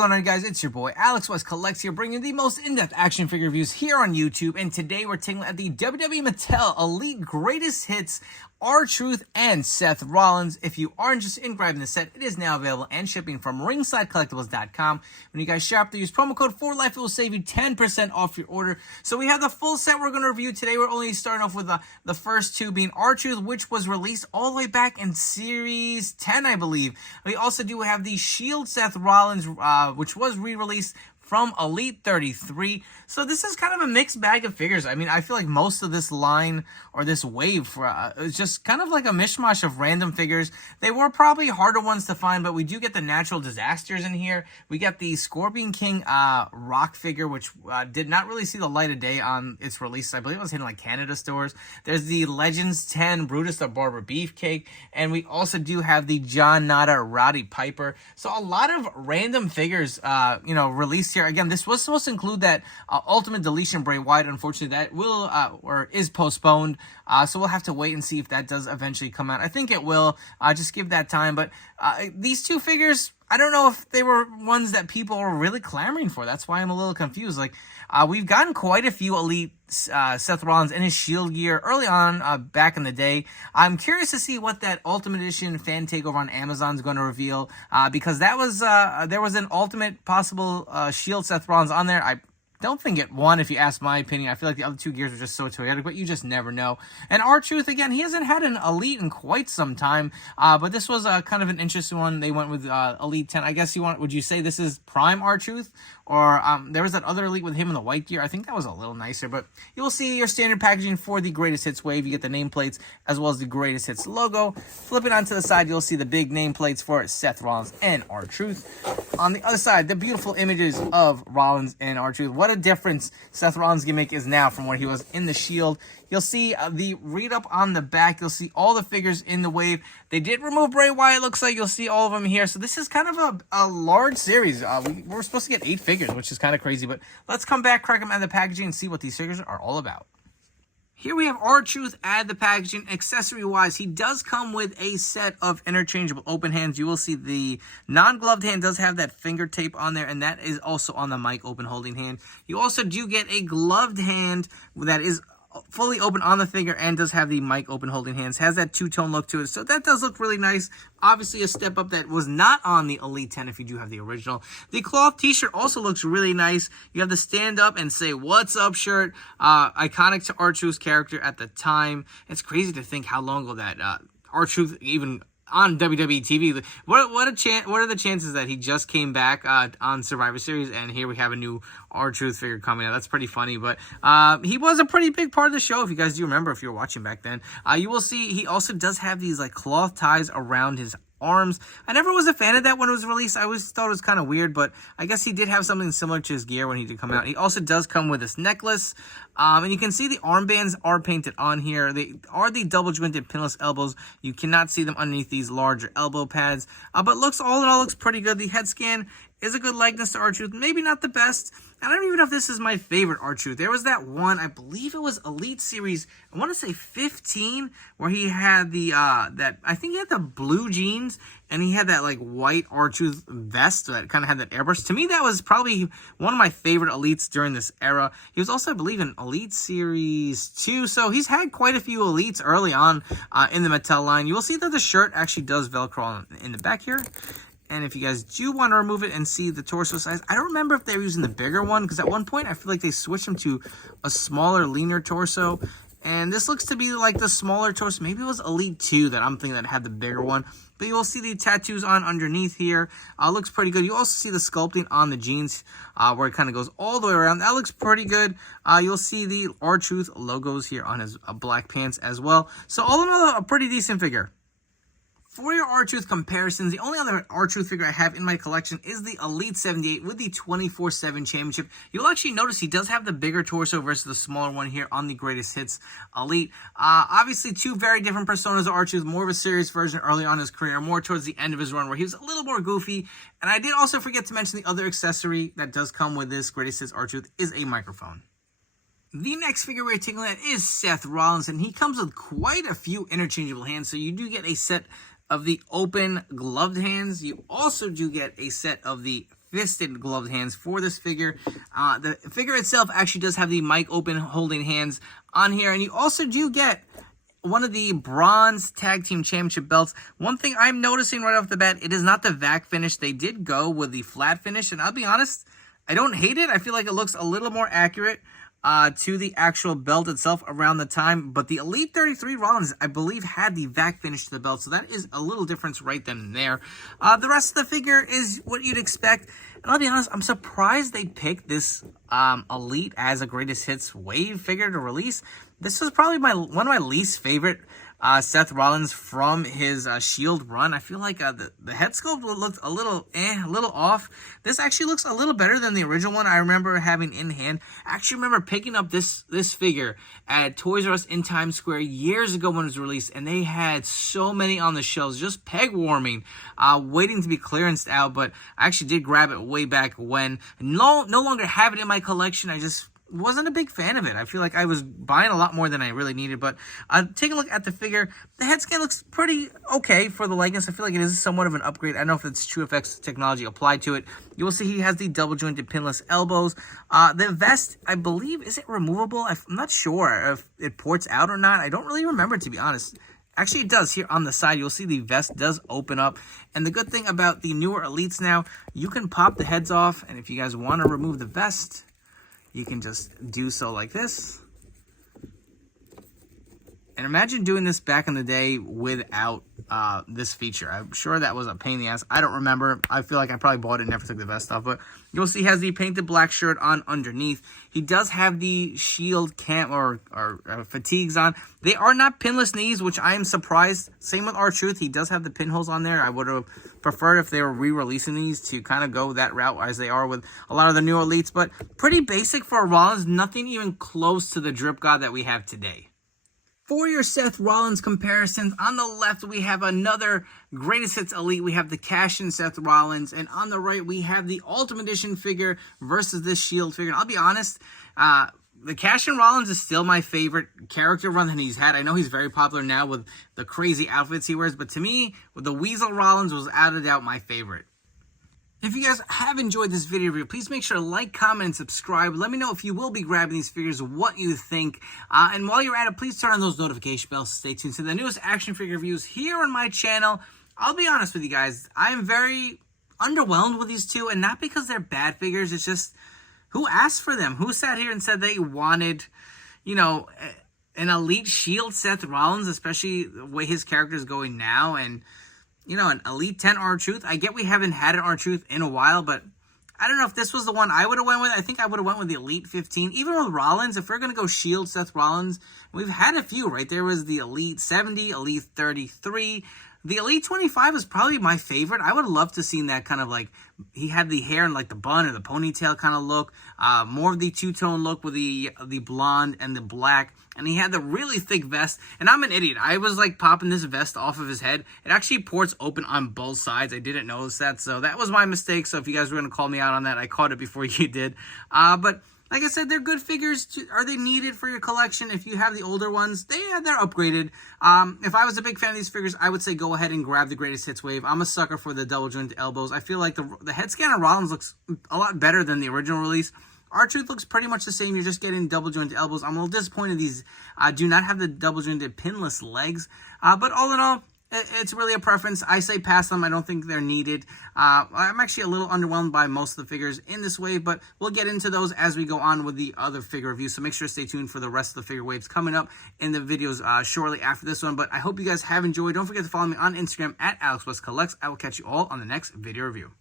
going on, guys? It's your boy Alex West Collects here, bringing the most in-depth action figure reviews here on YouTube. And today we're taking a look at the WWE Mattel Elite Greatest Hits R-Truth and Seth Rollins. If you are interested in grabbing the set, it is now available and shipping from ringsidecollectibles.com. When you guys shop, use promo code FORLIFE, it will save you 10% off your order. So we have the full set we're going to review today. We're only starting off with the first two, being R-Truth, which was released all the way back in Series 10, I believe. We also do have the Shield Seth Rollins, which was re-released from Elite 33. So this is kind of a mixed bag of figures. I mean, I feel like most of this line or this wave is just kind of like a mishmash of random figures. They were probably harder ones to find, but we do get the natural disasters in here. We got the Scorpion King rock figure, which did not really see the light of day on its release. I believe it was hitting like Canada stores. There's the Legends 10 Brutus the Barber Beefcake, and we also do have the John Nada Rowdy Piper. So a lot of random figures, released here. Again, this was supposed to include that Ultimate Deletion Bray Wyatt. Unfortunately, that will or is postponed. So we'll have to wait and see if that does eventually come out. I think it will. Just give that time. But these two figures, I don't know if they were ones that people were really clamoring for. That's why I'm a little confused. Like, we've gotten quite a few Elite Seth Rollins in his Shield gear early on back in the day. I'm curious to see what that Ultimate Edition fan takeover on Amazon is going to reveal, because that was there was an Ultimate possible Shield Seth Rollins on there. I don't think it won, if you ask my opinion. I feel like the other two gears were just so chaotic, but you just never know. And R-Truth, again, he hasn't had an Elite in quite some time, but this was kind of an interesting one. They went with Elite 10. I guess would you say this is Prime R-Truth? Or there was that other Elite with him in the white gear. I think that was a little nicer, but you will see your standard packaging for the Greatest Hits wave. You get the nameplates as well as the Greatest Hits logo. Flipping onto the side, you'll see the big nameplates for Seth Rollins and R-Truth. On the other side, the beautiful images of Rollins and R-Truth. What a difference Seth Rollins' gimmick is now from where he was in the Shield. You'll see the read-up on the back. You'll see all the figures in the wave. They did remove Bray Wyatt, looks like. You'll see all of them here. So this is kind of a large series. We're supposed to get 8 figures, which is kind of crazy. But let's come back, crack them out of the packaging, and see what these figures are all about. Here we have R-Truth add the packaging. Accessory-wise, he does come with a set of interchangeable open hands. You will see the non-gloved hand does have that finger tape on there, and that is also on the mic open holding hand. You also do get a gloved hand that is fully open on the figure and does have the mic open holding hands. Has that two-tone look to it, so that does look really nice. Obviously a step up that was not on the Elite 10 if you do have the original. The cloth t-shirt also looks really nice. You have the stand up and say what's up shirt, iconic to R-Truth's character at the time. It's crazy to think how long ago that R-Truth even on WWE TV. What are the chances that he just came back on Survivor Series, and here we have a new R-Truth figure coming out? That's pretty funny, but he was a pretty big part of the show, if you guys do remember, if you were watching back then. You will see he also does have these like cloth ties around his arms. I never was a fan of that when it was released. I always thought it was kind of weird, but I guess he did have something similar to his gear when he did come out. He also does come with this necklace, and you can see the armbands are painted on here. They are the double jointed pinless elbows. You cannot see them underneath these larger elbow pads, but all in all looks pretty good. The head scan is a good likeness to R-Truth. Maybe not the best. I don't even know if this is my favorite R-Truth. There was that one, I believe it was Elite Series, I want to say 15, where he had the, I think he had the blue jeans, and he had that, like, white R-Truth vest that kind of had that airbrush. To me, that was probably one of my favorite Elites during this era. He was also, I believe, in Elite Series 2, so he's had quite a few Elites early on in the Mattel line. You will see that the shirt actually does Velcro in the back here. And if you guys do want to remove it and see the torso size, I don't remember if they were using the bigger one, because at one point I feel like they switched them to a smaller, leaner torso. And this looks to be like the smaller torso. Maybe it was Elite 2 that I'm thinking that had the bigger one. But you will see the tattoos on underneath here. Looks pretty good. You also see the sculpting on the jeans where it kind of goes all the way around. That looks pretty good. You'll see the R-Truth logos here on his black pants as well. So all in all, a pretty decent figure. For your R-Truth comparisons, the only other R-Truth figure I have in my collection is the Elite 78 with the 24/7 Championship. You'll actually notice he does have the bigger torso versus the smaller one here on the Greatest Hits Elite. Obviously, two very different personas of R-Truth. More of a serious version early on in his career, more towards the end of his run where he was a little more goofy. And I did also forget to mention the other accessory that does come with this Greatest Hits R-Truth is a microphone. The next figure we're taking a look at is Seth Rollins, and he comes with quite a few interchangeable hands. So you do get a set of the open gloved hands. You also do get a set of the fisted gloved hands for this figure. The figure itself actually does have the mic open holding hands on here, and you also do get one of the bronze tag team championship belts. One thing I'm noticing right off the bat, it is not the vac finish. They did go with the flat finish, and I'll be honest, I don't hate it. I feel like it looks a little more accurate to the actual belt itself around the time. But the Elite 33 Rollins, I believe, had the vac finish to the belt, so that is a little difference right then and there. The rest of the figure is what you'd expect. And I'll be honest, I'm surprised they picked this Elite as a Greatest Hits wave figure to release. This was probably one of my least favorite Seth Rollins from his Shield run. I feel like the head sculpt looked a little off. This actually looks a little better than the original one I remember having in hand. I actually remember picking up this figure at Toys R Us in Times Square years ago when it was released, and they had so many on the shelves, just peg warming, waiting to be clearanced out. But I actually did grab it way back when. No longer have it in my collection. I just wasn't a big fan of it. I feel like I was buying a lot more than I really needed. But take a look at the figure. The head scan looks pretty okay for the likeness. I feel like it is somewhat of an upgrade. I don't know if it's TrueFX technology applied to it. You will see he has the double jointed pinless elbows. The vest, I believe, is it removable? I'm not sure if it ports out or not. I don't really remember, to be honest. Actually, it does. Here on the side, you'll see the vest does open up. And the good thing about the newer Elites now, you can pop the heads off. And if you guys want to remove the vest, you can just do so like this. And imagine doing this back in the day without this feature. I'm sure that was a pain in the ass. I don't remember. I feel like I probably bought it and never took the vest off. But you'll see he has the painted black shirt on underneath. He does have the Shield cam or fatigues on. They are not pinless knees, which I am surprised. Same with R-Truth. He does have the pinholes on there. I would have preferred if they were re-releasing these to kind of go that route as they are with a lot of the new Elites. But pretty basic for a Rollins. Nothing even close to the drip god that we have today. For your Seth Rollins comparisons, on the left, we have another Greatest Hits Elite. We have the Cash-In Seth Rollins. And on the right, we have the Ultimate Edition figure versus this Shield figure. And I'll be honest, the Cash-In Rollins is still my favorite character run that he's had. I know he's very popular now with the crazy outfits he wears. But to me, with the Weasel Rollins was out of doubt my favorite. If you guys have enjoyed this video review, please make sure to like, comment, and subscribe. Let me know if you will be grabbing these figures, what you think. And while you're at it, please turn on those notification bells to stay tuned to the newest action figure reviews here on my channel. I'll be honest with you guys, I am very underwhelmed with these two, and not because they're bad figures. It's just, who asked for them? Who sat here and said they wanted, you know, an Elite Shield Seth Rollins, especially the way his character is going now, and you know, an Elite 10 R-Truth. I get we haven't had an R-Truth in a while, but I don't know if this was the one I would have went with. I think I would have went with the Elite 15. Even with Rollins, if we're going to go Shield Seth Rollins, we've had a few, right? There was the Elite 70, Elite 33. The Elite 25 is probably my favorite. I would have loved to have seen that kind of like, he had the hair in like the bun or the ponytail kind of look. More of the two-tone look with the blonde and the black. And he had the really thick vest. And I'm an idiot. I was like popping this vest off of his head. It actually ports open on both sides. I didn't notice that. So that was my mistake. So if you guys were going to call me out on that, I caught it before you did. But like I said, they're good figures. Are they needed for your collection? If you have the older ones, they're upgraded. If I was a big fan of these figures, I would say go ahead and grab the Greatest Hits wave. I'm a sucker for the double jointed elbows. I feel like the head scan on Rollins looks a lot better than the original release. R-Truth looks pretty much the same. You're just getting double jointed elbows. I'm a little disappointed these do not have the double jointed pinless legs. But all in all, it's really a preference. I say pass them. I don't think they're needed. I'm actually a little underwhelmed by most of the figures in this wave, but we'll get into those as we go on with the other figure reviews. So make sure to stay tuned for the rest of the figure waves coming up in the videos shortly after this one. But I hope you guys have enjoyed. Don't forget to follow me on Instagram at AlexWestCollects. I will catch you all on the next video review.